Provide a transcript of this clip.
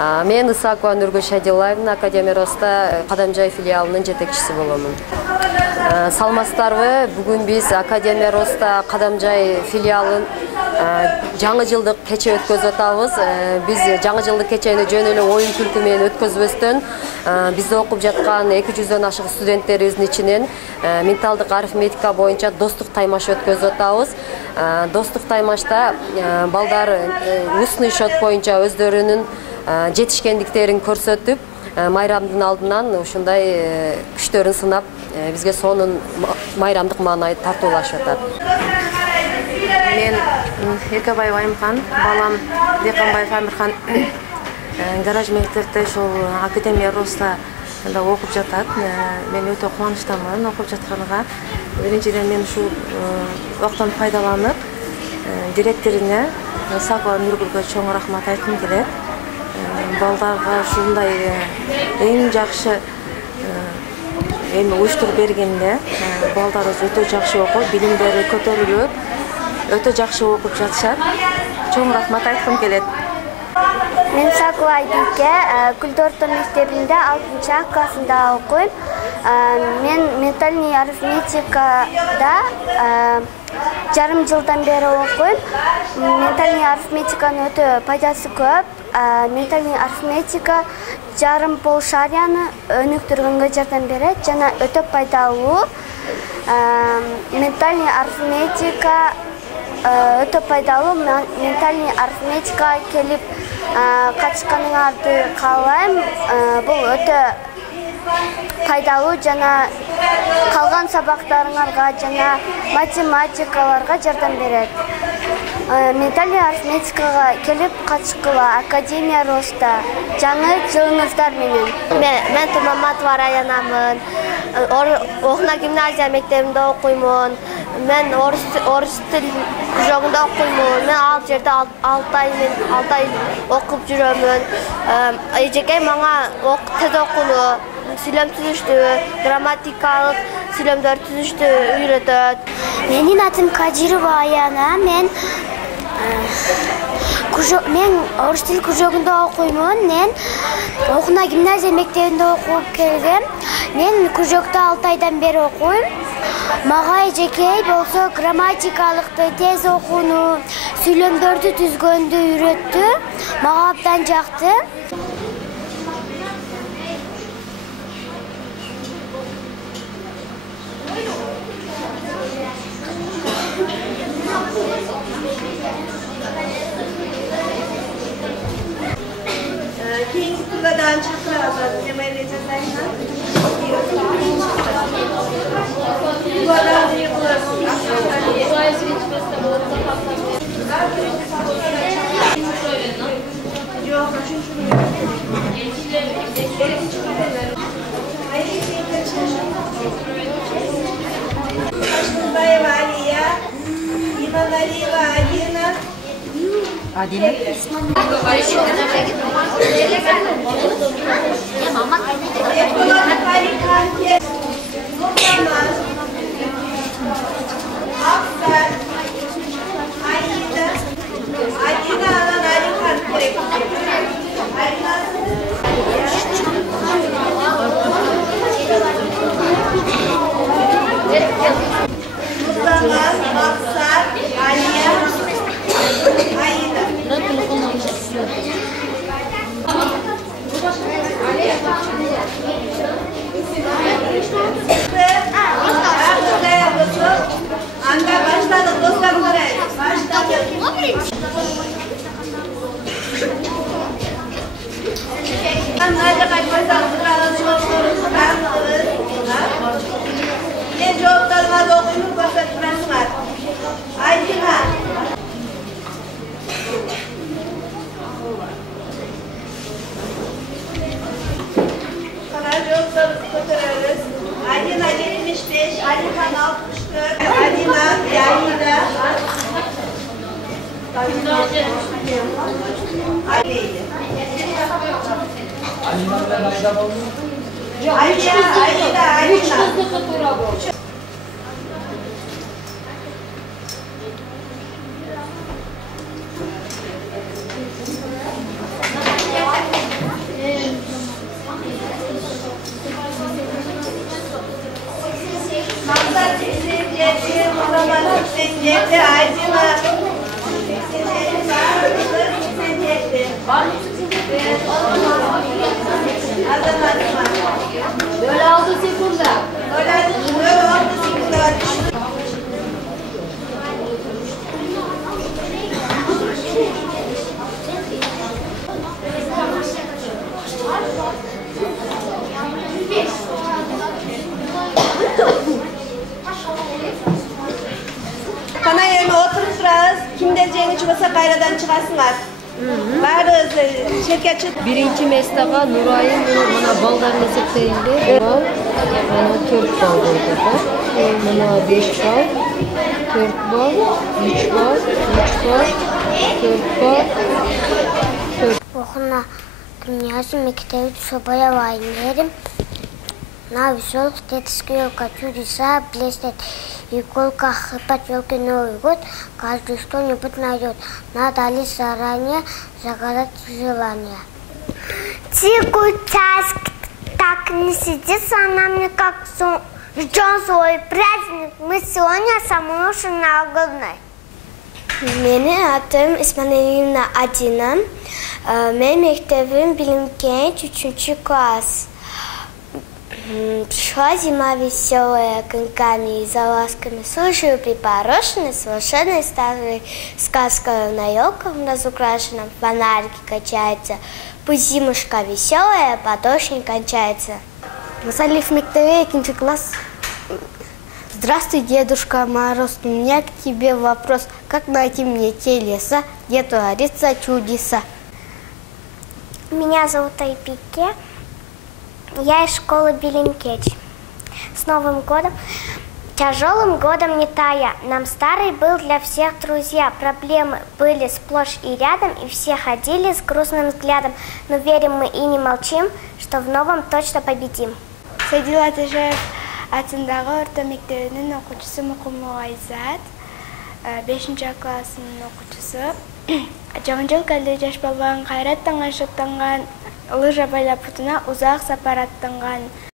Мен Исакова Нургүл Шадилаевна Академия Роста Кадамжай филиалынын жетекчиси боломун. Салмастарбы, бүгүн биз Академия Роста Кадамжай филиалын жаңы жылдык кече өткөзүп атабыз. Биз жаңы жылдык кечени жөн эле оюн күлкү менен өткөзбөстөн бизде окуп жаткан 200дөн ашык студенттерибиздин ичинен менталдык арифметика боюнча достук таймаш өткөзүп атабыз. Достук таймашта балдар устный счет боюнча өздөрүнүн жетишкендиктерин көрсөтүп, майрамдын алдынан ушундай күчтөрүн сынап, бизге сонун майрамдык маанай тартуулашып атат. Мен Эркебаева Айымхан, балам Деканбаев Амирхан гараж мектепте ошол Академия Роста окуп жатат. Мен өтө кубанычтамын окуп жатканга. Биринчиден мен ушул убактан пайдаланып, директоруна Исакова Нургүлгө чоң рахмат айткым келет. Балдарга ушундай эң жакшы эми уюштуруп бергенде балдарыбыз өтө жакшы окуп, билимдери көтөрүлүп, өтө жакшы окуп жатышат. Чоң рахмат айткым келет. Мен Исакова Айбике, Күлдү орто мектебинде 6-А классында окуйм. Мен ментальный арифметикада жарым жылдан бери окуйм. Ментальный арифметиканын өтө пайдасы көп. Ментальный арифметика жарым полушарияны өнүктүргөнгө жардам берет жана өтө пайдалуу. Ментальный арифметика өтө пайдалуу. Ментальный арифметика келип катышканыңарды каалайм. Бул өтө пайдалуу жана калган сабактарыңарга жана математикаларга жардам берет. Ментальный арифметикага келип катышкыла Академия Роста. Жаңы жылыңыздар менен. Мен Тумаматова Раянамын. Окуна гимназия мектебинде окуймун. Мен орус тил жогунда окуймун. Мен ал жерде 6 ай окуп жүрөмүн. Эжеке мага тез окууну, сүйлөм түзүштү, грамматикалык сүйлөмдөр түзүштү үйрөтөт. Менин атым Кадирова Аяна. Мен орус тил кружогунда окуймун. Мен окуна гимназия мектебинде окуп келгем. Мен кружокто 6 айдан бери окуйм. Мага эжекей болсо грамматикалыкты тез окууну, сүйлөмдөрдү түзгөндү үйрөттү. Мага абдан жакты. Keyingi turlardan çakıracağız. Yemeğe necatlarından. Turlardan diye bulasın. Yok, Başkınbayeva Aliya, İvan Aliyeва Adina. Adina? Ekonomik harika. Nurlanmaz. Aksar. Ayda. Adina alan harika gerek. Nurlanmaz. Aksar. Aliya. Ayda. Anda başladık dostlar buraya. Başladık. Nerede kaçmadan ne cevaplarına okuyup bahsetmesi var. Aydın'a. Cevapları götürüyoruz. Adina 75, Alihan 64, Adina Yahida. Ayda. Böyle 6 sekunda. Böyle 6 sekunda. Kana yerine oturup durarız. Kim dereceğini çıkasa kayradan çıkasınlar. Varız, şirket çık. Birinci mesdağa Nuray'ın mana ballarını esepteyinde bal, mana 4 bal koydu da. Mana 5 bal, 4 bal, 3 bal, 3 bal, 4 bal, 4. Окна князю мектебе собая вайнерим. На веселых детских елка чудеса блестят. Иголка хлопать елки Новый год. Каждый что-нибудь найдет. Надо ли заранее загадать желание. Тихо, час так не сидит за нами, как ждем свой праздник. Мы сегодня самые новогодние. Менің атым Исманиловна Адина. Мен мектебім Билимкент 3 класс. Пришла зима веселая, коньками и залазками. Слушаю припорошенный, совершенно старый сказка на елках разукрашенном. Фонарики качаются. Пусть зимушка веселая, а дождь не кончается. Масалив мектебе 2 класс. Здравствуй, Дедушка Мороз, у меня к тебе вопрос. Как найти мне те леса, где творится чудеса? Меня зовут Айпике, я из школы Билимкет. С Новым годом! Тяжелым годом не тая, нам старый был для всех друзья. Проблемы были сплошь и рядом, и все ходили с грустным взглядом. Но верим мы и не молчим, что в новом точно победим. Садила Тажаев атындағы орта мектебінің оқушысы Мұқымова Айзат, 5-ші классының оқушысы. Жаңа жыл кәлді жаш балбаған қайраттанған шықтанған, ұлы жабайлап пұтына ұзақ сапар аттанған.